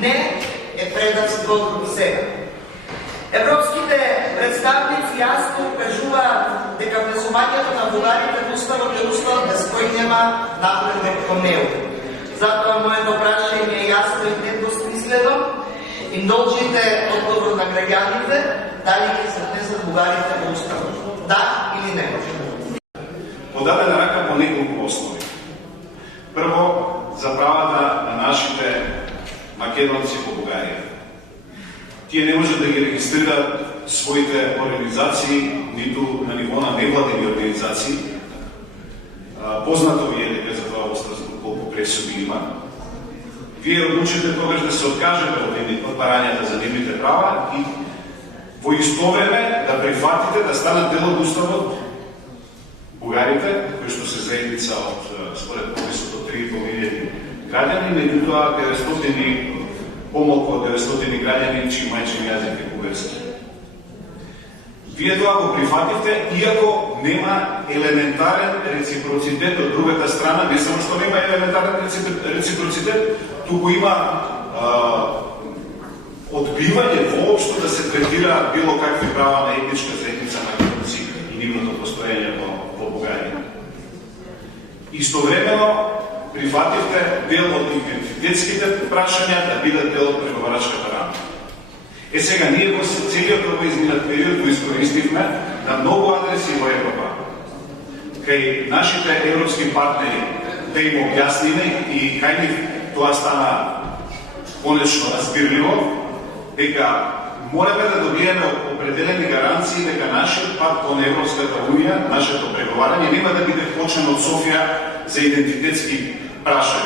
не е предавство од Брусел. Европските представници јасно кажуваат дека влезувањето на Бугарија во уставот е услов без кој нема напредок кон него. Затоа моето прашање е јасно и недвосмислено. Им должите одговор на граѓаните дали ќе се внесат бугарите во уставот. Да или не? Подадена рака по неколку основи. Прво, за правата на нашите македонци во Бугарија. Тие не може да ги регистрираат своите организации, ниту на ниво на невладени организации. Познато ви е дека за това во Страсбург колку пресуди има. Вие одлучите тогаш да се откажете од барањата за нивните права и во исто време да прифатите да станат дел од уставот бугарите, кои што се заедница од според пописот од 3.500 граѓани, меѓутоа 900 помалку од 900 граѓани чиј мајчин јазик е бугарски. Вие тоа го прифативте, иако нема елементарен реципроцитет од другата страна, не само што нема елементарен реципроцитет, туку има одбивање воопшто да се третира било какви права на етничка заедница македонци и нивното постоење во Бугарија. Истовремено прифативте дел од идентитетските прашања да бидат дел од преговарачката рамка. Сега, ние во целиот овој изминат период го искористивме на многу адреси во Европа. Кај нашите европски партнери да им објасниме и кај нив тоа стана конечно разбирливо, дека мораме да добиеме определени гаранции дека нашиот пат кон Европската Унија, нашето преговарање нема да биде почнено од Софија за идентитетски прашања.